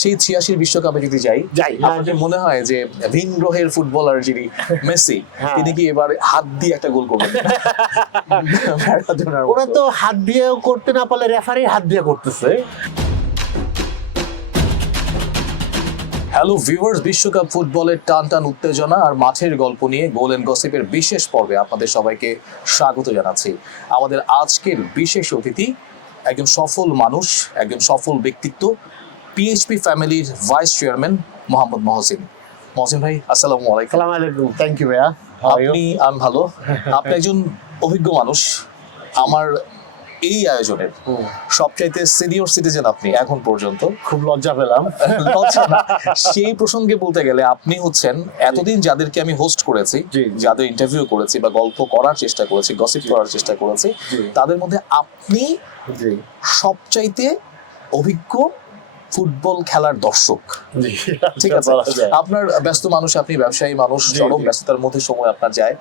সেই 86 বিশ্বকাপে যদি যাই আপনার মনে হয় যে ভিন গ্রহের ফুটবলার যিনি মেসি তিনি কি এবার হাত দিয়ে একটা গোল করবেন? ওরা তো হাত দিয়েও করতে না পারলে রেফারি হাত দিয়ে করতেছে। হ্যালো ভিউয়ার্স, বিশ্বকাপ ফুটবলের টান টান উত্তেজনা আর মাঠের গল্প নিয়ে গোল এন্ড গসিপের বিশেষ পর্বে আপনাদের সবাইকে স্বাগত জানাচ্ছি। আমাদের আজকের বিশেষ অতিথি একজন সফল মানুষ, একজন সফল ব্যক্তিত্ব, পিএইচপি ফ্যামিলির ভাইস চেয়ারম্যান মোহাম্মদ মহসিন। মহসিন ভাই, আসসালামু আলাইকুম। আসসালামু আলাইকুম। থ্যাংক ইউ ভাইয়া। আমি ভালো। আপনি একজন অভিজ্ঞ মানুষ। আমার এই আয়োজনের সবচাইতে সিনিয়র সিটিজেন আপনি এখন পর্যন্ত। খুব লজ্জা পেলাম। সেই প্রসঙ্গে বলতে গেলে আপনি হচ্ছেন এতদিন যাদেরকে আমি হোস্ট করেছি, যাদের ইন্টারভিউ করেছি বা গল্প করার চেষ্টা করেছি, গসিপ করার চেষ্টা করেছি, তাদের মধ্যে আপনি সবচাইতে অভিজ্ঞ ফুটবল খেলার দর্শক। ঠিক আছে, আপনার ব্যস্ত মানুষ, আপনি ব্যবসায়ী মানুষ, চরম ব্যস্ততার মধ্যে সময় আপনার যায়।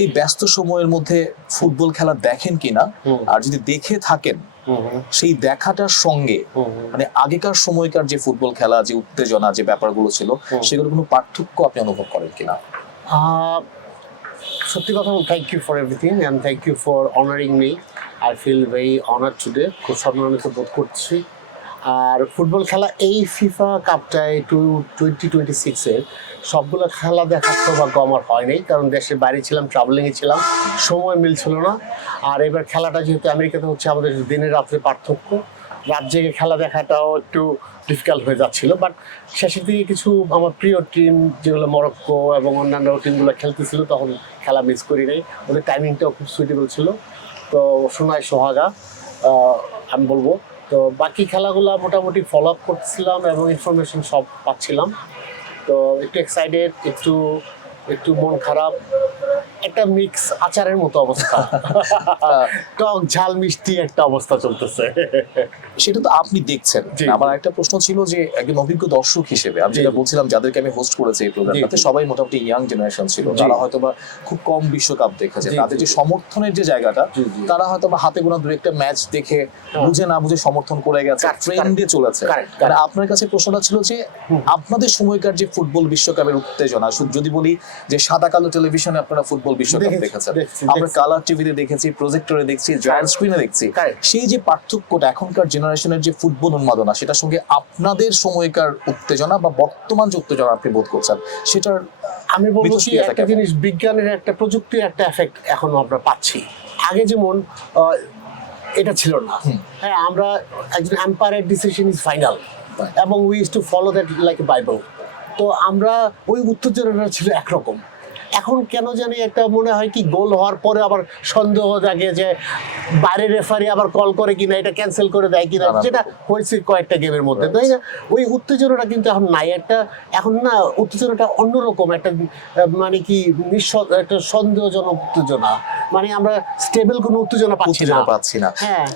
এই ব্যস্ত সময়ের মধ্যে ফুটবল খেলা দেখেন কিনা, আর যদি দেখে থাকেন সেই দেখাটার সঙ্গে মানে আগেকার সময়কার যে ফুটবল খেলা, যে উত্তেজনা, যে ব্যাপারগুলো ছিল, সেগুলো কোনো পার্থক্য আপনি অনুভব করেন কিনা? সত্যি কথা বলতে, thank you for everything and thank you for honouring me. I feel very honoured today. খুব সম্মানিত বোধ করছি। আর ফুটবল খেলা এই ফিফা কাপটায় 2026-এর সবগুলো খেলা দেখার সৌভাগ্য আমার হয়নি, কারণ দেশের বাইরে ছিলাম, ট্রাভেলিংয়ে ছিলাম, সময় মিলছিল না। আর এবার খেলাটা যেহেতু আমেরিকাতে হচ্ছে, আমাদের দিনের রাত্রে পার্থক্য, রাত জেগে খেলা দেখাটাও একটু ডিফিকাল্ট হয়ে যাচ্ছিল। বাট শেষের দিকে কিছু আমার প্রিয় টিম যেগুলো মরক্কো এবং অন্যান্য টিমগুলো খেলতেছিল, তখন খেলা মিস করি নাই। ওদের টাইমিংটাও খুব সুইটেবল ছিল। তো সোনায় সোহাগা আমি বলবো। তো বাকি খেলাগুলো মোটামুটি ফলো আপ করছিলাম এবং ইনফরমেশন সব পাচ্ছিলাম। তো একটু এক্সাইটেড, একটু মন খারাপ, একটা মিক্স আচারের মতো অবস্থা। টক ঝাল মিষ্টি একটা অবস্থা চলতেছে। সেটা তো আপনি দেখছেন। আমার একটা প্রশ্ন ছিল যে একজন অভিজ্ঞ দর্শক হিসেবে আমি যেটা বলছিলাম, যাদেরকে আমি হোস্ট করেছি এই প্রোগ্রামটাতে, সবাই মোটামুটি ইয়াং জেনারেশন ছিল, তারা হয়তো বা খুব কম বিশ্বকাপ দেখেছে। তাদের যে সমর্থনের যে জায়গাটা, তারা হয়তো বা হাতে গোনা দু একটা ম্যাচ দেখে বুঝে না বুঝে সমর্থন করে গেছে, ট্রেন্ডে চলেছে। মানে আপনার কাছে প্রশ্নটা ছিল যে আপনাদের সময়কার যে ফুটবল বিশ্বকাপের উত্তেজনা, যদি বলি যে সাদা কালো টেলিভিশনে আপনারা ফুটবল বিশ্বকাপ দেখেছেন, আমরা কালার টিভিতে দেখেছি, প্রজেক্টরে দেখছি, জায়ান্ট স্ক্রিনে দেখছি, সেই যে পার্থক্যটা এখনকার জেনারেশনের যে ফুটবল উন্মাদনা, সেটার সঙ্গে আপনাদের সময়কার উত্তেজনা বা বর্তমান যে উত্তেজনা আপনি বোধ করছেন, সেটার আমি বলবো কি, একটা জিনিস, বিজ্ঞানের একটা প্রযুক্তির একটা এফেক্ট এখনো আমরা পাচ্ছি। আগে যেমন এটা ছিল না। হ্যাঁ, আমরা একজন এম্পায়ারের ডিসিশন ইজ ফাইনাল এবং we use to follow that like a Bible. তো আমরা ওই উত্তেজনাটা ছিল একরকম। এখন কেন জানি একটা মনে হয় কি, গোল হওয়ার পরে আবার সন্দেহ জাগে যে বাইরের রেফারি আবার কল করে কিনা, এটা ক্যান্সেল করে দেয় কিনা, যেটা হয়েছে কয়েকটা গেমের মধ্যে, তাই না? ওই উত্তেজনাটা কিন্তু এখন নাই। এখন না, উত্তেজনাটা অন্যরকম একটা, মানে কি একটা সন্দেহজনক উত্তেজনা। মানে আমরা স্টেবল কোনো উত্তেজনা পাচ্ছি না। হ্যাঁ,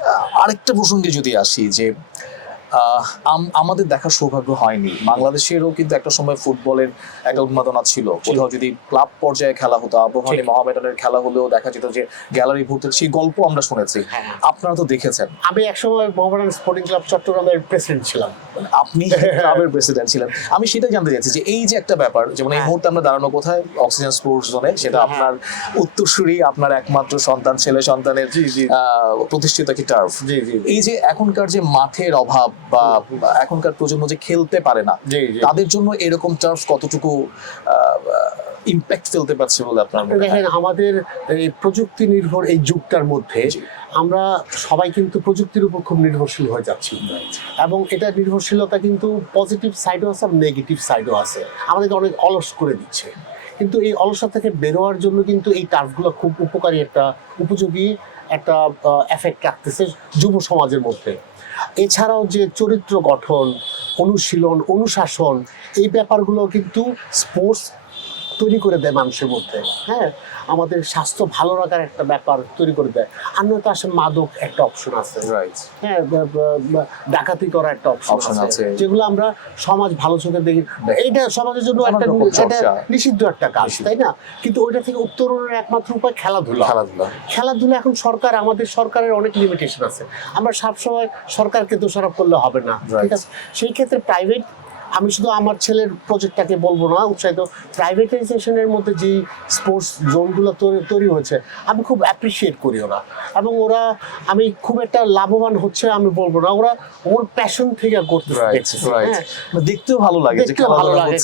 আরেকটা প্রসঙ্গে যদি আসি, যে আমাদের দেখার সৌভাগ্য হয়নি, বাংলাদেশেরও কিন্তু একটা সময় ফুটবলের একটা উন্মাদনা ছিল। কোথাও যদি ক্লাব পর্যায়ে খেলা হতো, আবহাওয়া মহামেডানের খেলা হলেও দেখা যেত যে গ্যালারি ভর্তি, সেই গল্প আমরা শুনেছি, আপনারা তো দেখেছেন। আমি একসময় মোহামেডান স্পোর্টিং ক্লাব চট্টগ্রামের প্রেসিডেন্ট ছিলাম। আপনি ক্লাবের প্রেসিডেন্ট ছিলেন। আমি সেটাই জানতে চাইছি যে এই যে একটা ব্যাপার, যেমন এই মুহূর্তে আমরা দাঁড়ানো কোথায়, অক্সিজেন স্পোর্টস জোনে, সেটা আপনার উত্তরসূরি, আপনার একমাত্র সন্তান, ছেলে সন্তানের প্রতিষ্ঠিত একটি টার্ফ। এই যে এখনকার যে মাঠের অভাব বা এখনকার প্রজন্ম যে খেলতে পারে না, তাদের জন্য এরকম টার্ফ কতটুকু ইম্প্যাক্ট ফেলতে পারছে বলে আপনার মনে হয়? দেখেন, আমাদের এই প্রযুক্তি নির্ভর এই যুগটার মধ্যে আমরা সবাই কিন্তু প্রযুক্তির উপর খুব নির্ভরশীল হয়ে যাচ্ছি, এবং এটা নির্ভরশীলতা কিন্তু পজিটিভ সাইডও আছে, নেগেটিভ সাইডও আছে। আমাদেরকে অনেক অলস করে দিচ্ছে, কিন্তু এই অলসতা থেকে বেরোয়ার জন্য কিন্তু এই টার্ফগুলো খুব উপকারী, একটা উপযোগী একটা এফেক্ট রাখতেছে যুব সমাজের মধ্যে। এছাড়াও যে চরিত্র গঠন, অনুশীলন, অনুশাসন, এই ব্যাপারগুলো কিন্তু স্পোর্টস তৈরি করে দেয় মানুষের মধ্যে। হ্যাঁ, আমাদের স্বাস্থ্য ভালো রাখার একটা ব্যাপার তৈরি করে দেয়। আর নয়তো আসলে মাদক একটা অপশন আছে, হ্যাঁ, ডাকাতি করা একটা অপশন আছে, যেগুলো আমরা সমাজ ভালো চোখে দেখি। এইটা সমাজের জন্য একটা নিষিদ্ধ একটা কাজ, তাই না? কিন্তু ওইটা থেকে উত্তরণের একমাত্র উপায় খেলাধুলা। এখন আমাদের সরকারের অনেক লিমিটেশন আছে। আমরা সবসময় সরকারকে দোষারোপ করলে হবে না, ঠিক আছে? সেই ক্ষেত্রে প্রাইভেট আমি শুধু আমার ছেলের প্রজেক্টটাকে বলবো না, উৎসাহিত প্রাইভেটাইজেশনের মধ্যে যে স্পোর্টস জোনগুলো তৈরি হয়েছে আমি খুব অ্যাপ্রিসিয়েট করি ওরা, এবং ওরা আমি খুব একটা লাভবান হচ্ছে আমি বলবো না, ওরা ওর প্যাশন থেকে করতে দেখছি। হ্যাঁ, দেখতেও ভালো লাগে, দেখতেও ভালো লাগে,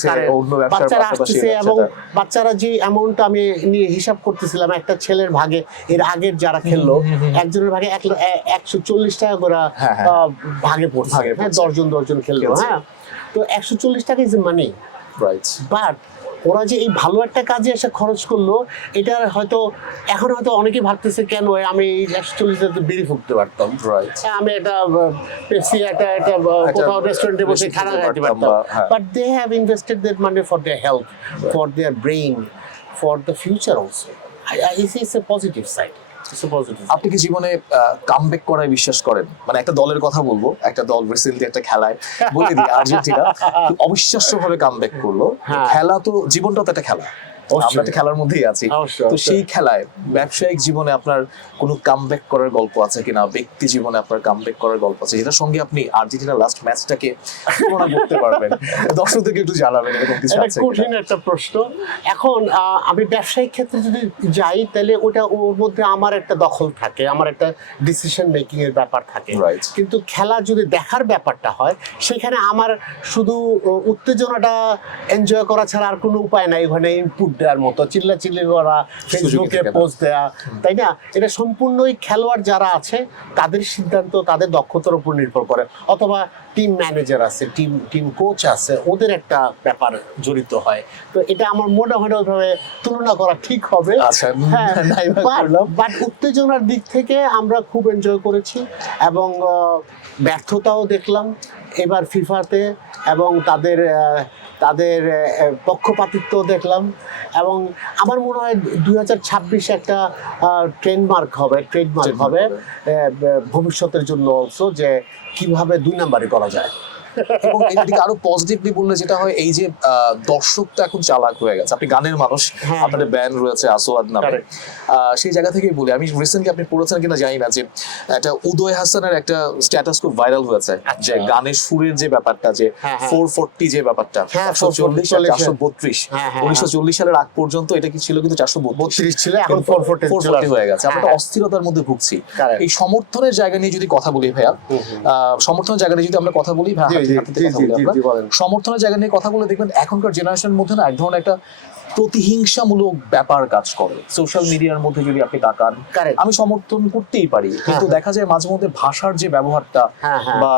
বাচ্চারা আসতেছে এবং বাচ্চারা যে অ্যামাউন্ট আমি নিয়ে হিসাব করতেছিলাম একটা ছেলের ভাগে, এর আগের যারা খেললো একজনের ভাগে 140 টাকা করে ভাগে পড়ছে, হ্যাঁ 10 জন খেললো, হ্যাঁ তো 140 টাকা ইজ মানি, বাট ওরা যে এই ভালো একটা কাজে এসে খরচ করলো, এটা হয়তো এখন হয়তো অনেকেই ভাবতেছে কেন আমি এই 140 টাকা বিড়ি ফুঁকতে পারতাম, আমি এটা পেপসি একটা কোথাও রেস্টুরেন্টে বসে খানা খাইতে পারতাম, but they have invested that money for their health, for their brain, for the future also. It's a positive side. আপনি কি জীবনে কামব্যাক করায় বিশ্বাস করেন? মানে একটা দলের কথা বলবো, একটা দল রিসেন্টলি একটা খেলায় বলে দিই আর্জেন্টিনা অবিশ্বাস্যভাবে কামব্যাক করলো। খেলা তো জীবনটাও তো একটা খেলা, আমরা একটা খেলার মধ্যেই আছি, তো সেই খেলায় ব্যবসায়িক জীবনে আপনার কোনো কামব্যাক করার গল্প আছে কিনা, ব্যক্তি জীবনে আপনার কামব্যাক করার গল্প আছে যেটার সঙ্গে আপনি আর্জেন্টিনার লাস্ট ম্যাচটাকে তুলনা করতে পারবেন? দর্শকদেরকে একটু জানাবেন এরকম কিছু আছে। কঠিন একটা প্রশ্ন। এখন আমি ব্যবসায়িক ক্ষেত্রে যদি যাই তাহলে ওটা ওর মধ্যে আমার একটা দখল থাকে, আমার একটা ডিসিশন মেকিং এর ব্যাপার থাকে, কিন্তু খেলা যদি দেখার ব্যাপারটা হয় সেখানে আমার শুধু উত্তেজনাটা এনজয় করা ছাড়া আর কোনো উপায় নাই, ওখানে ইনপুট দেওয়ার মতো চিল্লাচিল্লি করা, ফেসবুকে পোস্ট দেওয়া, তাই না? এটা সম্পূর্ণই খেলোয়াড় যারা আছে তাদের সিদ্ধান্ত, তাদের দক্ষতার উপর নির্ভর করে, অথবা টিম ম্যানেজার আছে, টিম কোচ আছে, ওদের একটা ব্যাপার জড়িত হয়। তো এটা আমার মোটামুটি ভাবে তুলনা করা ঠিক হবে। বাট উত্তেজনার দিক থেকে আমরা খুব এনজয় করেছি এবং ব্যর্থতাও দেখলাম এবার ফিফাতে, এবং তাদের পক্ষপাতিত্ব দেখলাম, এবং আমার মনে হয় 2026 একটা ট্রেডমার্ক হবে ভবিষ্যতের জন্য অলসো, যে কিভাবে 2 নাম্বারই করা যায়। এবং এদিকে আরো পজিটিভলি বললে যেটা হয়, এই যে দর্শক তো এখন চালাক হয়ে গেছে, আপনি গানের মানুষ, আপনাদের ব্যান্ড রয়েছে আসোয়াদ নামে, সেই জায়গা থেকেই বলি, আমি রিসেন্টলি আপনি পড়েছেন কিনা জানি না, যে একটা উদয় হাসানের একটা স্ট্যাটাস খুব ভাইরাল হয়েছে, যে গানের সুরের যে ব্যাপারটা, যে 440 যে ব্যাপারটা, 440 আর 432, 1940 সালের আগ পর্যন্ত এটা কি ছিল কিন্তু 432 ছিল, এখন 440 হয়ে গেছে। আমরা একটা অস্থিরতার মধ্যে ভুগছি। এই সমর্থনের জায়গা নিয়ে যদি কথা বলি ভাইয়া, সমর্থনের জায়গা নিয়ে যদি আমরা কথা বলি ভাইয়া, সমর্থনের জায়গা নিয়ে কথা বলে দেখবেন এখনকার জেনারেশনের মধ্যে না এক ধরনের একটা প্রতিহিংসামূলক ব্যাপার কাজ করে। সোশ্যাল মিডিয়ার মধ্যে যদি আপনি তাকান, আমি সমর্থন করতেই পারি, কিন্তু দেখা যায় মাঝে মধ্যে ভাষার যে ব্যবহারটা বা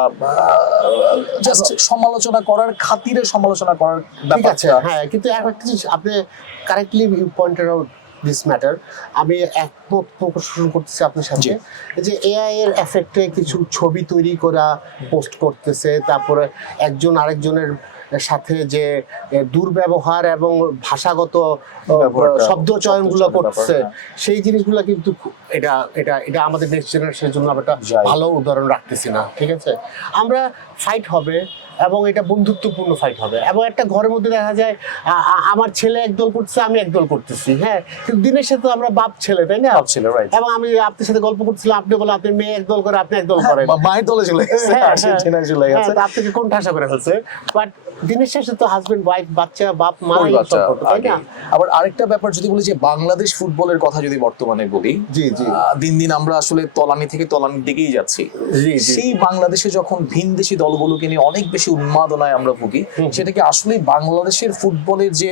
জাস্ট সমালোচনা করার খাতিরে সমালোচনা করার ব্যাপারটা, কিন্তু একটা জিনিস আপনি correctly pointed out this matter, আমি একমত প্রকাশ করতেছি আপনার সাথে, যে এআই এর এফেক্টে কিছু ছবি তৈরি করা পোস্ট করতেছে, তারপরে একজন আরেকজনের সাথে যে দুর্ব্যবহার এবং ভাষাগত শব্দ চয়নগুলো করছে, সেই জিনিসগুলো কিন্তু এটা আমাদের নেক্সট জেনারেশনের জন্য একটা ভালো উদাহরণ রাখতেছি না। ঠিক আছে, আমরা ফাইট হবে এবং এটা বন্ধুত্বপূর্ণ ফাইট হবে, এবং একটা ঘরের মধ্যে দেখা যায় আমার ছেলে একদল করতেছে, আমি একদল করতেছি, হ্যাঁ, কিন্তু দিনের সাথে আমরা বাপ ছেলে, তাই না? এবং আমি আপনার সাথে গল্প করছিলাম, আপনি বলে আপনি মেয়ে একদল করে, আপনি একদল করেন, মায়ের দলে চলে গেছে, আপনাকে কোন ঠাসা করে ফেলছে, বাট দিনের শেষে তো হাজবেন্ড ওয়াইফ, বাচ্চা, বাপ মা, তাই না? আবার আরেকটা ব্যাপার যদি বলি, যে বাংলাদেশ ফুটবলের কথা যদি বর্তমানে বলি, দিন দিন আমরা আসলে তলানি থেকে তলানির দিকেই যাচ্ছি। সেই বাংলাদেশে যখন ভিনদেশি দলগুলোকে নিয়ে অনেক বেশি উন্মাদনায় আমরা ভুগি, সেটা কি আসলে বাংলাদেশের ফুটবলের যে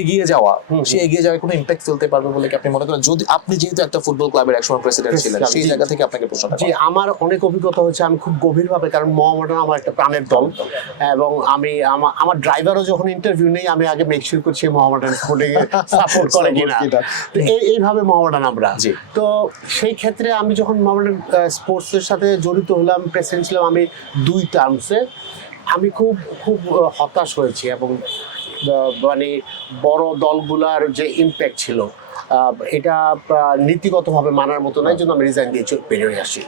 এগিয়ে যাওয়া, সেই এগিয়ে যাওয়ার কোনো ইম্প্যাক্ট ফেলতে পারবে বলে কি আপনি মনে করেন? যদি আপনি যেহেতু একটা ফুটবল ক্লাবের একসময় প্রেসিডেন্ট ছিলেন, সেই জায়গা থেকে আপনাকে প্রশ্নটা। জি, আমার অনেক অভিজ্ঞতা হচ্ছে, আমি খুব গভীরভাবে, কারণ মোহামেডান আমার একটা প্রাণের দল, এবং আমি আমার ড্রাইভারও যখন ইন্টারভিউ নেই আমি আগে মেক শিওর করছি মোহামেডান স্পোর্টিং এ সাপোর্ট করে কিনা, তো এইভাবে মোহামেডান আমরা। তো সেই ক্ষেত্রে আমি যখন মোহামেডান স্পোর্টসের সাথে জড়িত হলাম, প্রেসিডেন্ট ছিলাম আমি 2 টার্মসে, আমি খুব হতাশ হয়েছি, এবং মানে বড় দলগুলার যে ইম্প্যাক্ট ছিল এটা নীতিগতভাবে মানার মতো নয়, জন্য আমি রিজাইন দিয়ে বেরিয়ে আসি।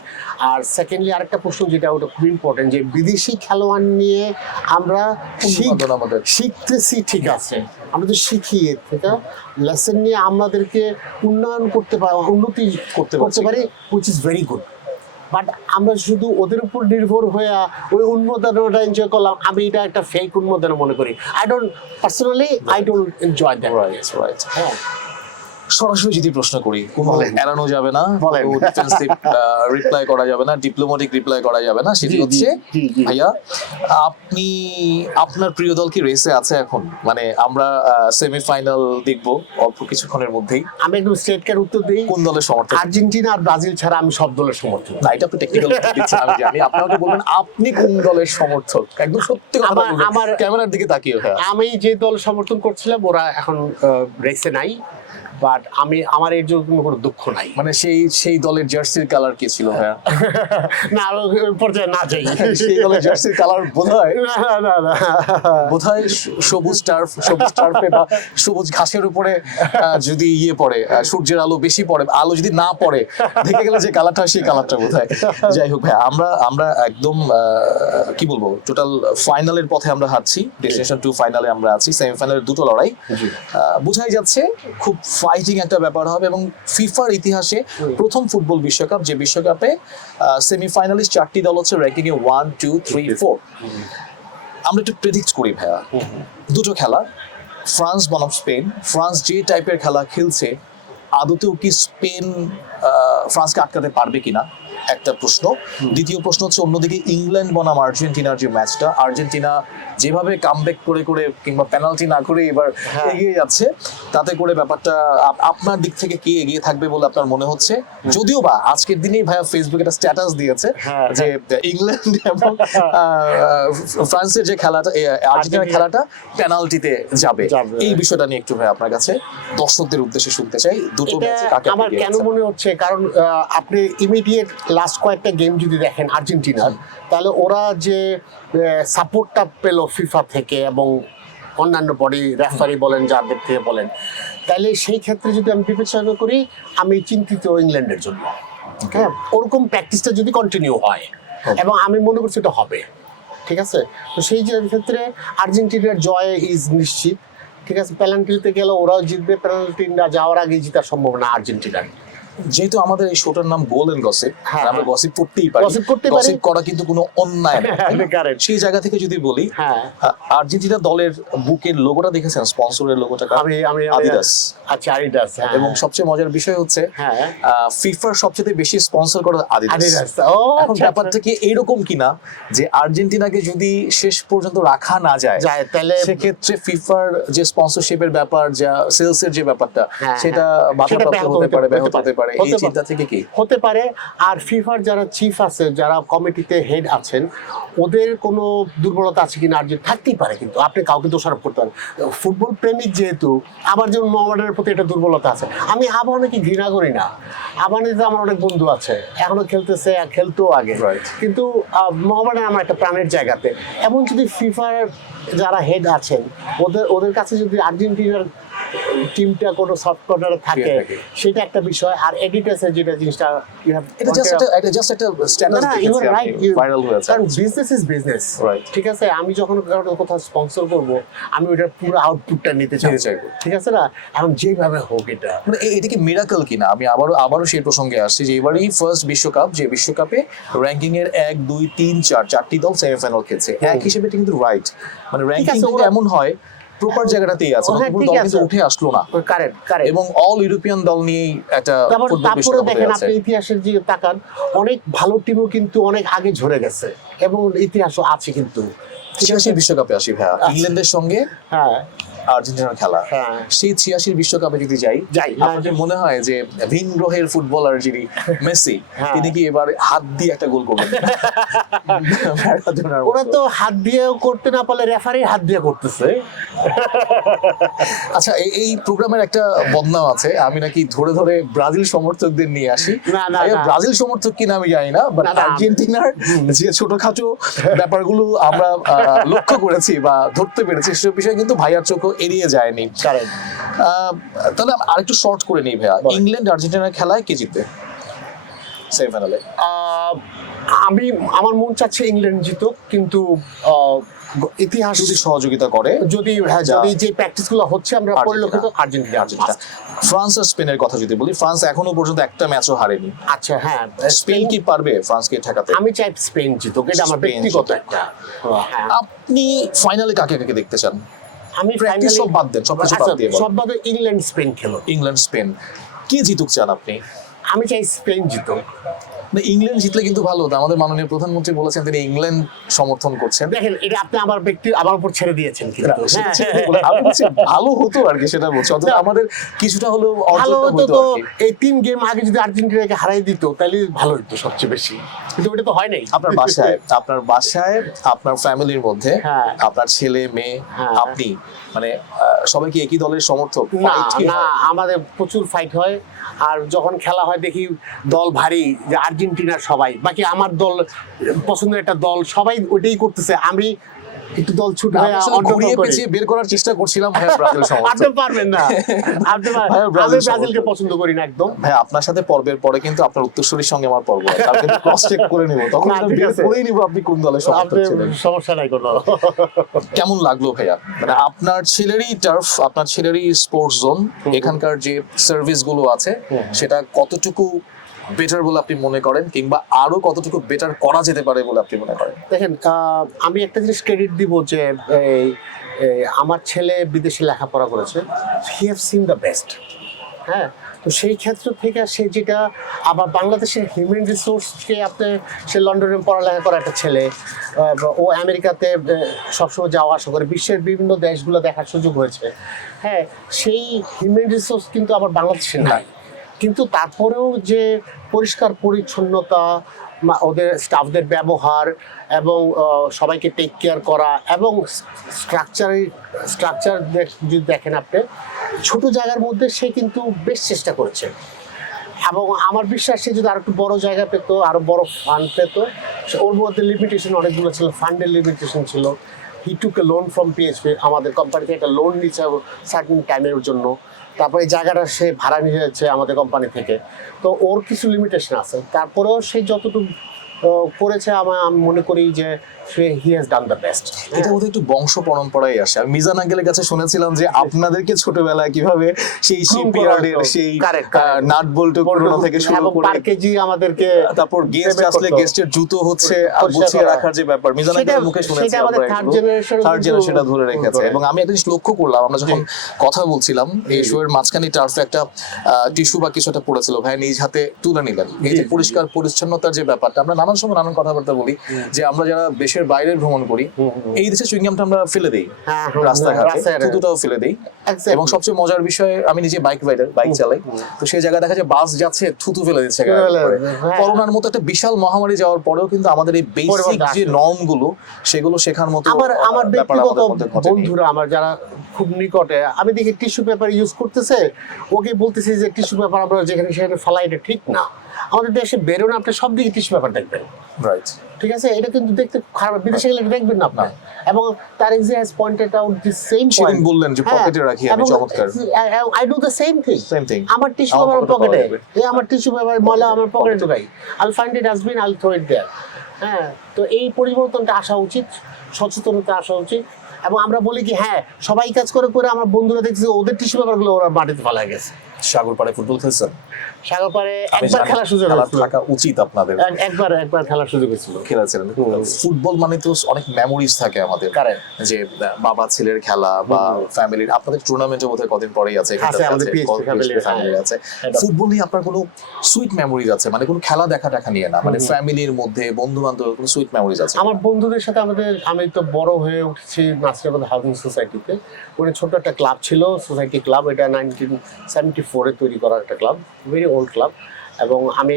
আর সেকেন্ডলি আরেকটা প্রশ্ন যেটা ওটা খুব ইম্পর্টেন্ট, যে বিদেশি খেলোয়াড় নিয়ে আমরা শিখতেছি, ঠিক আছে, আমরা তো শিখি, এর থেকে লেসন নিয়ে আমাদেরকে উন্নয়ন করতে পারি, উন্নতি করতে পারি, which is very good. But আমরা শুধু ওদের উপর নির্ভর হয়ে ওই উন্মাদনাটা এনজয় করলাম, আমি এটা একটা ফেক উন্মাদনা মনে করি। I don't enjoy that. Right. হ্যাঁ, সরাসরি যদি প্রশ্ন করি, কোনো বলেন। এড়ানো যাবে না, বলেন। কোনো ডিফেন্সিভ রিপ্লাই করা যাবে না, ডিপ্লোম্যাটিক রিপ্লাই করা যাবে না, সেটি জি, জি, হচ্ছে জি, জি। ভাইয়া আপনি আপনার প্রিয় দল কি রেসে আছে এখন? মানে আমরা সেমিফাইনাল দেখবো অল্প কিছুক্ষণের মধ্যেই। আমি একদম স্ট্রেট কার উত্তর দিই, কোন দলের সমর্থক? আর্জেন্টিনা আর ব্রাজিল ছাড়া আমি সব দলের সমর্থক। না, এটা আপনি টেকনিক্যাল দিচ্ছেন আমি জানি। আপনি আমাকে বলবেন আপনি কোন দলের সমর্থক, একদম সত্যি কথা বলবেন, আমার ক্যামেরার দিকে তাকিয়ে। হ্যাঁ, আমি যে দল সমর্থন করছিলাম ওরা এখন রেসে নাই, বাট আমার এর জন্য কোনো দুঃখ নাই। মানে সেই দলের জার্সির কালার কি ছিল ভাইয়া? না, ওই পর্যায়ে না যাই। সেই দলের জার্সির কালার বোধহয় না। বোধহয় সবুজ টার্ফে বা সবুজ ঘাসের উপরে যদি ইয়ে পড়ে, সূর্যের আলো বেশি পড়ে, আলো যদি না পড়ে, দেখে গেলে যে কালারটা সেই কালারটা বোধহয়। যাই হোক ভাই, আমরা একদম কি বলবো, টোটাল ফাইনালের পথে আমরা হাঁটছি। ডেস্টিনেশন 2 ফাইনালে আমরা আছি, সেমিফাইনালের দুটো লড়াই। বোঝাই যাচ্ছে খুব ফাইটিং একটা ব্যাপার হবে, এবং ফিফার ইতিহাসে প্রথম ফুটবল বিশ্বকাপ, যে বিশ্বকাপে সেমিফাইনালিস্ট 4টি দল হচ্ছে র্যাঙ্কিং এ 1, 2, 3, 4। আমরা একটু প্রেডিক্ট করি ভাইয়া, দুটো খেলা, ফ্রান্স বনাম স্পেন। ফ্রান্স যে টাইপের খেলা খেলছে, আদতেও কি স্পেন ফ্রান্সকে আটকাতে পারবে কিনা, একটা প্রশ্ন। দ্বিতীয় প্রশ্ন হচ্ছে অন্যদিকে ইংল্যান্ড বনাম আর্জেন্টিনার যে ম্যাচটা, আর্জেন্টিনা যেভাবে কামব্যাক করে করে কিংবা পেনাল্টি না করে এবার এগিয়ে যাচ্ছে, তাতে করে ব্যাপারটা আপনার দিক থেকে কি এগিয়ে থাকবে বলে আপনার মনে হচ্ছে? যদিও বা আজকের দিনেই ভাইয়া ফেসবুকে একটা স্ট্যাটাস দিয়েছে যে ইংল্যান্ড এবং ফ্রান্সের যে খেলাটা, আর্জেন্টিনার খেলাটা পেনাল্টিতে যাবে। এই বিষয়টা নিয়ে একটু ভাই আপনার কাছে দর্শকদের উদ্দেশ্যে শুনতে চাই, দুটো ম্যাচে কাকে আমার কেন মনে হচ্ছে, কারণ আপনি ইমিডিয়েট লাস্ট কয়েকটা গেম যদি দেখেন আর্জেন্টিনার, তাহলে ওরা যে সাপোর্টটা পেল ফিফা থেকে এবং অন্যান্য বডি, রেফারি বলেন, যাদের থেকে বলেন, তাহলে সেই ক্ষেত্রে যদি আমি বিবেচনা করি, আমি চিন্তিত ইংল্যান্ডের জন্য। হ্যাঁ, ওরকম প্র্যাকটিসটা যদি কন্টিনিউ হয়, এবং আমি মনে করছি এটা হবে, ঠিক আছে। তো সেই যে ক্ষেত্রে আর্জেন্টিনার জয় ইজ নিশ্চিত, ঠিক আছে। পেনাল্টিতে গেলে ওরাও জিতবে, পেনাল্টি না যাওয়ার আগে জেতার সম্ভাবনা আর্জেন্টিনার। যেহেতু আমাদের এই শোটার নাম গোল এন্ড গসিপ, হ্যাঁ, আমরা গসিপ করতেই পারি, গসিপ করা কিন্তু কোনো অন্যায় না। সেই জায়গা থেকে যদি বলি, আর্জেন্টিনা দলের বুকের লোগোটা দেখেছেন, স্পন্সরের লোগোটা? আমি আদিদাস। আচ্ছা, আদিদাস। এবং সবচেয়ে মজার বিষয় হচ্ছে ফিফার সবচেয়ে বেশি স্পন্সর করে আদিদাস। এখন ব্যাপারটা কি এইরকম কিনা যে আর্জেন্টিনাকে যদি শেষ পর্যন্ত রাখা না যায়, তাহলে সেক্ষেত্রে ফিফার যে স্পন্সরশিপের ব্যাপার, যা সেলসের যে ব্যাপারটা, সেটা বাধাপ্রাপ্ত হতে পারে, ব্যাহত হতে পারে। এই চিন্তা থেকে কি হতে পারে? আর ফিফার যারা চিফ আছে, যারা কমিটিতে হেড আছেন, ওদের কোনো দুর্বলতা আছে কিনা আর্জেন্টিনা থাকতেই পারে, কিন্তু আপনি কাউকে দোষারোপ করতে পারেন। ফুটবল প্রেমিক যেহেতু, আমার যেমন মোহামেডানের প্রতি একটা দুর্বলতা আছে। আমি আবাহনীকে ঘৃণা করি না, আবাহনীতে আমার অনেক বন্ধু আছে, এখনো খেলতেছে, খেলতেও আগে, কিন্তু মোহামেডান আমার একটা প্রাণের জায়গাতে। এমন যদি ফিফার যারা হেড আছেন, ওদের কাছে যদি আর্জেন্টিনার টিমটা কোনো সফট কর্নারে থাকে, সেটা একটা বিষয়। আর এডিটার্সের যেটা জিনিসটা, এটা জাস্ট একটা স্ট্যাটাস দেখেছি ভাইরাল হয়েছে, কারণ বিজনেস ইজ বিজনেস, ঠিক আছে। আমি যখন কোথাও স্পন্সর করব, আমি ওটার পুরো আউটপুটটা নিতে চাইবো, ঠিক আছে না? এখন যেভাবে হোক, এটা কি মিরাকল কিনা? আমি আবারও সেই প্রসঙ্গে আসছি যে এবারই ফার্স্ট বিশ্বকাপ, যে বিশ্বকাপে র্যাঙ্কিং এর 1, 2, 3, 4 চারটি দল সেমিফাইনাল খেলছে। এক হিসেবে এটা কিন্তু রাইট, মানে র্যাঙ্কিং যদি এমন হয় প্রপার জায়গাতেই আছে, কোনো দল কিন্তু উঠে আসলো না, এবং অল ইউরোপিয়ান দল নিয়েই একটা ফুটবল বিশ্বকাপ দেখেন। আপনি ইতিহাসের যে তাকান, অনেক ভালো টিমও কিন্তু অনেক আগে ঝরে গেছে, এবং ইতিহাসও আছে। কিন্তু 86 বিশ্বকাপে আসি ভাইয়া, ইংল্যান্ডের সঙ্গে আর্জেন্টিনার খেলা, সেই 86 বিশ্বকাপে যদি যাই, আপনাদের মনে হয় যে ভিন গ্রহের ফুটবলার যিনি মেসি, তিনি কি এবার হাত দিয়ে একটা গোল করবেন? ওরা তো হাত দিয়ে করতে না পারলে রেফারি হাত দিয়ে করতেছে। আচ্ছা, এই প্রোগ্রামের একটা বদনাম আছে, আমি নাকি ধরে ধরে ব্রাজিল সমর্থকদের নিয়ে আসি। ব্রাজিল সমর্থক কিনা আমি জানি না, বাট আর্জেন্টিনার যে ছোটখাটো ব্যাপারগুলো আমরা লক্ষ্য করেছি বা ধরতে পেরেছি, সেসব বিষয়ে কিন্তু ভাইয়ার চোখ এড়িয়ে যায়নি। তাহলে আরেকটু শর্ট করে নিই ভাইয়া, ইংল্যান্ড আর্জেন্টিনার খেলায় কে জিতবে সেমিফাইনালে? আমার মন চাচ্ছে ইংল্যান্ড জিতুক, কিন্তু ইতিহাস যদি সহযোগিতা করে যদি যদি যে প্র্যাকটিসগুলো হচ্ছে আমরা পরিলক্ষিত আর্জেন্টিনা। ফ্রান্স আর স্পেনের কথা যদি বলি, ফ্রান্স এখনো পর্যন্ত একটা ম্যাচও হারেনি। আচ্ছা হ্যাঁ, স্পেন কি পারবে ফ্রান্সকে ঠেকাতে? আমি চাই স্পেন জিতুক, এটা আমার ব্যক্তিগত একটা। আপনি ফাইনালে কাকে কাকে দেখতে চান? আমি প্র্যাকটিস সব বাদ দেন, সবকিছু বাদ দিয়ে সব বাদে ইংল্যান্ড স্পেন খেলো। ইংল্যান্ড স্পেন কে জিতুক চান আপনি? আমি চাই স্পেন জিতুক। না, ইংল্যান্ড জিতলে কিন্তু ভালো হতো। আমাদের মাননীয় প্রধানমন্ত্রী বলেছেন তিনি ইংল্যান্ড সমর্থন করছেন। দেখেন, এটা আপনি আমার উপর ছেড়ে দিয়েছেন কিন্তু আমি বলছি ভালো হতো আর কি, সেটা বলছি। অন্তত আমাদের কিছুটা হলেও ভালো অর্জনটা হতো। হতো তো আর কি। এই 3 গেম আগে যদি আর্জেন্টিনাকে হারাই দিত তাহলে ভালো হতো সবচেয়ে বেশি, কিন্তু ওটা তো হয় নাই। আপনার বাসায় আপনার ফ্যামিলির মধ্যে আপনার ছেলে মেয়ে আপনি মানে সবাই কি একই দলের সমর্থক? না না, আমাদের প্রচুর ফাইট হয়। আর যখন খেলা হয় দেখি দল ভারী, যে আর্জেন্টিনার সবাই, বাকি আমার দল পছন্দের একটা দল, সবাই ওইটাই করতেছে, আমি একটু দল ছুট হয়ে ঘুরিয়ে পেঁচিয়ে বের করার চেষ্টা করছিলাম। ভাই ব্রাজিল সমর্থক। আপনি পারবেন না, আমি ব্রাজিলকে পছন্দ করি না একদম। ভাই আপনার সাথে পর্বের পরে কিন্তু আপনার উত্তরসূরির সঙ্গে আমার পর্ব আছে, আমি কিন্তু ক্রস চেক করে নিব, তখন আমি বের করেই নিব আপনি কোন দলের সমর্থক ছিলেন। সমস্যা নাই কোনো। কেমন লাগলো ভাইয়া, মানে আপনার ছেলেরই টার্ফ, আপনার ছেলেরই স্পোর্টস জোন, এখানকার যে সার্ভিস গুলো আছে সেটা কতটুকু বেটার বলে আপনি মনে করেন, কিংবা আরো কতটুকু বেটার করা যেতে পারে বলে আপনি মনে করেন? দেখেন, আমি একটা জিনিস ক্রেডিট দিব যে আমার ছেলে বিদেশে লেখাপড়া করেছে, he have seen the best. হ্যাঁ, তো সেই ক্ষেত্র থেকে সে যেটা আবার বাংলাদেশের হিউম্যান রিসোর্সকে সে লন্ডনে পড়ালেখা করা একটা ছেলে, ও আমেরিকাতে সবসময় যাওয়া আসা করে, বিশ্বের বিভিন্ন দেশগুলো দেখার সুযোগ হয়েছে। হ্যাঁ, সেই হিউম্যান রিসোর্স কিন্তু আবার বাংলাদেশে নাই। কিন্তু তারপরেও যে পরিষ্কার পরিচ্ছন্নতা, ওদের স্টাফদের ব্যবহার এবং সবাইকে টেক কেয়ার করা এবং স্ট্রাকচার যদি দেখেন আপনি, ছোট জায়গার মধ্যে সে কিন্তু বেশ চেষ্টা করেছে। এবং আমার বিশ্বাস সে যদি আরো একটু বড় জায়গা পেতো, আরো বড় ফান্ড পেতো, ওর মধ্যে লিমিটেশন অনেকগুলো ছিল, ফান্ডের লিমিটেশন ছিল। হি টুক এ লোন ফ্রম পিএইচপি, আমাদের কোম্পানি থেকে একটা লোন নিচ্ছে সার্টেন টাইমের জন্য। তারপরে এই জায়গাটা সে ভাড়া নিয়ে যাচ্ছে আমাদের কোম্পানি থেকে। তো ওর কিছু লিমিটেশন আছে, তারপরেও সে যতটুকু করেছে আমি মনে করি যে he has done the best. এটা বোধহয় একটু বংশ পরম্পরায় আসে। আমি মিজান আঙ্কেলের কাছে শুনেছিলাম যে আপনাদেরকে ছোটবেলায় কিভাবে সেই শিপইয়ার্ডের সেই নাট বল্ট পুরনো থেকে শুরু করে পার কেজি আমাদেরকে, তারপর গেস্ট আসলে গেস্টের জুতো হচ্ছে গুছিয়ে রাখার যে ব্যাপার, মিজান আঙ্কেলের মুখে শুনেছি আমরা, থার্ড জেনারেশনটা ধরে রেখেছে। এবং আমি একটা জিনিস লক্ষ্য করলাম, আমরা যখন কথা বলছিলাম এই শো এর মাঝখানে টার্ফে একটা টিস্যু বা কিছু একটা পড়েছিল, ভাই নিজ হাতে তুলে নিলেন। এই যে পরিষ্কার পরিচ্ছন্নতার যে ব্যাপারটা, আমরা নানান সময় নানান কথাবার্তা বলি যে আমরা যারা দেশের বাইরে ভ্রমণ করি, এই দেশে চুইংগামটা আমরা ফেলে দেই রাস্তাঘাটে, থুতুটাও ফেলে দেই। এবং সবচেয়ে মজার বিষয়, আমি নিজে বাইক রাইডার, বাইক চালাই, তো সেই জায়গায় দেখা যায় বাস যাচ্ছে থুতু ফেলে দিচ্ছে। করোনার মতো একটা বিশাল মহামারী যাওয়ার পরেও কিন্তু আমাদের এই বেসিক যে নর্ম গুলো সেগুলো শেখার মতো আমার ব্যক্তিগত বন্ধুরা, আমার যারা খুব নিকটে, আমি দেখি টিস্যু পেপার ইউজ করতেছে, ওকে বলতেছি যে টিস্যু পেপার আমরা যেখানে সেখানে ফেলাই, এটা ঠিক না। আমাদের দেশে বেরোন, আপনি সব দিকে টিস্যু পেপার দেখবেন, রাইট? ঠিক আছে, এটা কিন্তু দেখতে খারাপ, বিদেশে গেলে দেখবেন না আপনার। এবং তার is has pointed out the same point, বললেন যে পকেটে রাখি আমি, চমৎকার। I do the same thing. আমার টিস্যু পেপার পকেটে, আমার টিস্যু পেপার ময়লা আমার পকেটে ঢুকাই, আইল ফাইন্ড ইট ডাস্টবিন, আইল থ্রো ইট দেয়ার। হ্যাঁ, তো এই পরিবর্তনটা আসা উচিত, সচেতনতা আসা উচিত। এবং আমরা বলি কি, হ্যাঁ সবাই কাজ করে করে আমার বন্ধুরা দেখছি ওদের টিস্যু পেপারগুলো ওরা মাটিতে ফেলা গেছে। সাগরপাড়ে ফুটবল খেলছেন? সাগরপাড়ে একবার খেলার সুযোগ থাকা উচিত আপনাদের, একবার খেলার সুযোগ হয়েছিল, খেলেছিলেন। ফুটবল মানে তো অনেক মেমোরিজ থাকে আমাদের, যে বাবা ছেলের খেলা বা ফ্যামিলির। আপনাদের টুর্নামেন্টে বোধহয় কদিন পরেই আছে, ফুটবল নিয়ে আপনার কোনো সুইট মেমোরিজ আছে? মানে কোনো খেলা দেখা নিয়ে না, মানে ফ্যামিলির মধ্যে বন্ধু বান্ধব কোনো সুইট মেমোরিজ আছে? আমার বন্ধুদের সাথে আমি তো বড় হয়ে উঠেছি নাসিরাবাদ হাউজিং সোসাইটিতে। ওখানে ছোট একটা ক্লাব ছিল, সোসাইটি ক্লাব, এটা 1974-এ তৈরি করা একটা ক্লাব, ভেরি ওল্ড ক্লাব। এবং আমি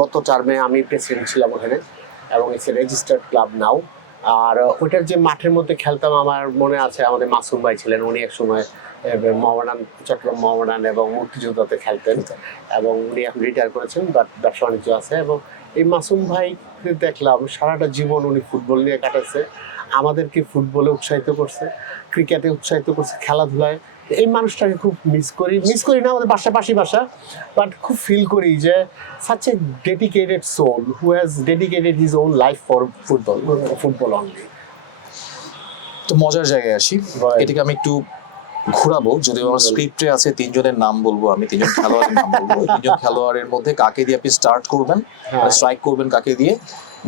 গত টার্মে আমি প্রেসিডেন্ট ছিলাম ওখানে, এবং ইটস এ রেজিস্টার্ড ক্লাব নাও। আর ওইটার যে মাঠের মধ্যে খেলতাম, আমার মনে আছে আমাদের মাসুম ভাই ছিলেন, উনি এক সময় চট্টগ্রাম মহামেডান এবং মুক্তিযোদ্ধাতে খেলতেন, এবং উনি এখন রিটায়ার করেছেন, বাট ব্যবসা বাণিজ্য আছে। এবং এই মাসুম ভাই দেখলাম সারাটা জীবন উনি ফুটবল নিয়ে কাটাচ্ছে, আমাদেরকে ফুটবলে উৎসাহিত করছে, ক্রিকেটে উৎসাহিত করছে, খেলাধুলায়। এই মানুষটাকে খুব মিস করি না, আমাদের পাশাপাশি বাসা, বাট খুব ফিল করি যে such a dedicated soul who has dedicated his own life for football only. তো মজার জায়গায় আসি, বলেন। এটাকে আমি একটু ঘোরাবো। যদিও আমার স্ক্রিপ্টে আছে তিনজনের নাম বলবো, আমি তিনজন খেলোয়াড়ের নাম বলবো। এই তিনজন খেলোয়াড়ের মধ্যে কাকে দিয়ে আপনি স্টার্ট করবেন, হ্যাঁ। স্ট্রাইক করবেন কাকে দিয়ে,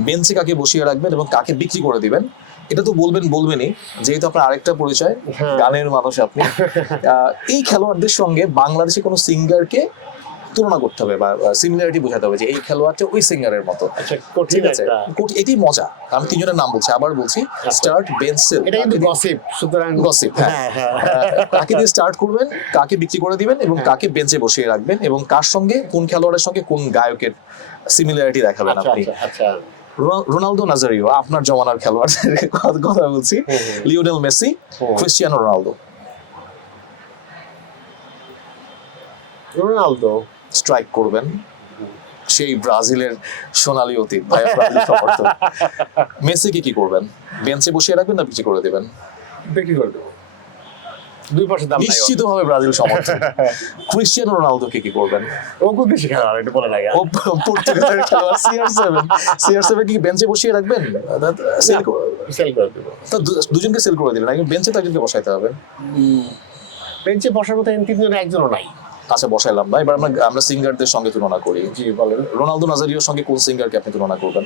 বেঞ্চে কাকে বসিয়ে রাখবেন এবং কাকে বিক্রি করে দিবেন, এটা তো বলবেনই, যেহেতু আপনার আরেকটা পরিচয় হ্যাঁ। গানের মানুষ আপনি। এই খেলোয়াড়দের সঙ্গে বাংলাদেশে কোনো সিঙ্গারকে তুলনা করতে হবে বা সিমিলারিটি বোঝাতে হবে যে এই খেলোয়াড়টা ওই সিঙ্গারের মতো। আচ্ছা, ঠিক কঠিন আছে, একটা। এটাই মজা। আমি তিনজনের নাম বলছি, আবার বলছি, স্টার্ট, বেঞ্চেল। এটা কিন্তু গসিপ, সুতরাং গসিপ, হ্যাঁ। কাকে দিয়ে স্টার্ট করবেন, কাকে বিক্রি করে দিবেন এবং কাকে বেঞ্চে বসিয়ে রাখবেন এবং কার সঙ্গে কোন খেলোয়াড়ের সঙ্গে কোন গায়কের সিমিলারিটি দেখাবেন আচ্ছা আপনি। আচ্ছা আচ্ছা। রোনালদো নাজারিও আপনার জমানার খেলোয়াড়দের কথা বলছি, Lionel Messi, Cristiano Ronaldo. Ronaldo strike করবেন সেই ব্রাজিলের সোনালী অতীত, ভাইয়া ব্রাজিল সমর্থক। মেসিকে কি করবেন, বেঞ্চে বসিয়ে রাখবেন না বিক্রি করে দিবেন? বিক্রি করে দেবো, দুই পাশে দাম নাই ওর। নিশ্চিতভাবে ব্রাজিল সমর্থক। ক্রিস্টিয়ানো রোনালদোকে কি করবেন? ও খুব বেশি খেলা এটা বলে লাগে। ও পর্তুগালের খেলোয়াড়, CR7 কি বেঞ্চে বসিয়ে রাখবেন? সেল সেল করে দেবো। তো দুজনকে সেল করে দিলেন, বেঞ্চে তো একজনকে বসাইতে হবে। বেঞ্চে বসার মতো তিনজনের একজনও নাই। আচ্ছা, বসাইলাম না। এবার আমরা সিঙ্গারদের সঙ্গে তুলনা করি। জি বলেন। রোনালদো নাজারিওর সঙ্গে কোন সিঙ্গারকে আপনি তুলনা করবেন?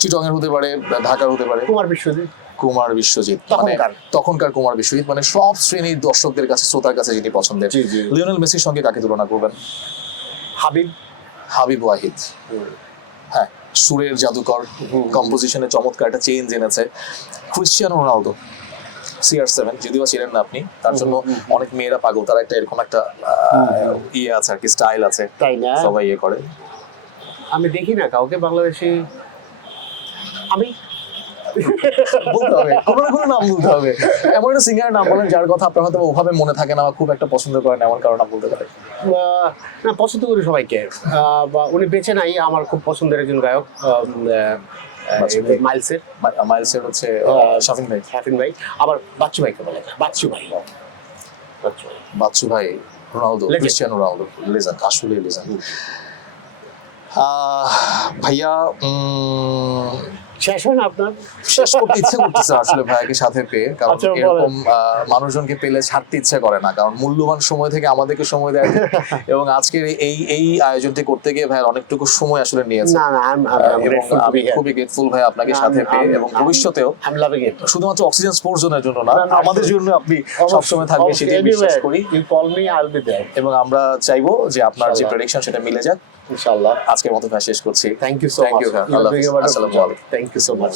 চিটংয়ের হতে পারে, ঢাকার হতে পারে। কুমার বিশ্বজিৎ। কুমার বিশ্বজিৎ, তখনকার। তখনকার কুমার বিশ্বজিৎ, মানে সব শ্রেণীর দর্শকদের কাছে, শ্রোতার কাছে যিনি পছন্দের। জি জি। লিওনেল মেসির সঙ্গে কাকে তুলনা করবেন? হাবিব। হাবিব ওয়াহিদ, হ্যাঁ, সুরের জাদুকর, কম্পোজিশনে চমৎকার একটা চেঞ্জ এনেছে। ক্রিস্টিয়ানো রোনালদো, CR7, যদিও ছিলেন না আপনি, তার জন্য অনেক মেয়েরা পাগল, তার একটা এরকম একটা ইয়ে আছে আর কি, স্টাইল আছে, তাই না? সবাই ইয়ে করে। আমি দেখি না কাউকে বাংলাদেশি। আমি বলতে হবে, কোনো না কোনো নাম বলতে হবে। এমন একটা সিঙ্গারের নাম বলেন যার কথা আপনার হয়তো ওভাবে মনে থাকে না বা খুব একটা পছন্দ করেন, এমন কারো নাম বলতে পারে। না, পছন্দ করি সবাইকে। বা উনি বেঁচে নাই, আমার খুব পছন্দের একজন গায়ক, মাইলসের। মাইলসের হচ্ছে শাফিন ভাই। শাফিন ভাই, আবার বাচ্চু ভাইকে বলে, বাচ্চু ভাই। বাচ্চু ভাই, Ronaldo, Legend. Cristiano Ronaldo, legend, আসলে লেজেন্ড। ভাইয়া, শেষ হয় না আপনার? শেষ করতে ইচ্ছে করতেছে আসলে ভাইয়াকে সাথে পেয়ে, কারণ আচ্ছা, বলেন। এরকম মানুষজনকে পেলে ছাড়তে ইচ্ছে করে না, কারণ মূল্যবান সময় থেকে আমাদেরকে সময় দেয় এবং আজকের এই আয়োজনটি করতে গিয়ে ভাইয়ের অনেকটু সময় আসলে নিয়েছে। না না, এবং আমি খুবই গ্রেটফুল ভাই আপনাকে সাথে পেয়ে, এবং ভবিষ্যতেও আমি লাভিং ইট। শুধুমাত্র অক্সিজেন স্পোর্টস জোনের জন্য না, না, না, আমাদের জন্য আপনি সবসময় থাকবে সেটা বিশ্বাস করি। You call me, I will be there. এবং আমরা চাইবো যে আপনার যে ইনশাআল্লাহ। প্রেডিকশন সেটা মিলে যাক। ইনশাআল্লাহ। আজকের মতো ভাই শেষ করছি। Thank you so Thank much. you, ভাই। আল্লাহ হাফেজ। আসসালামু আলাইকুম। Thank you so much.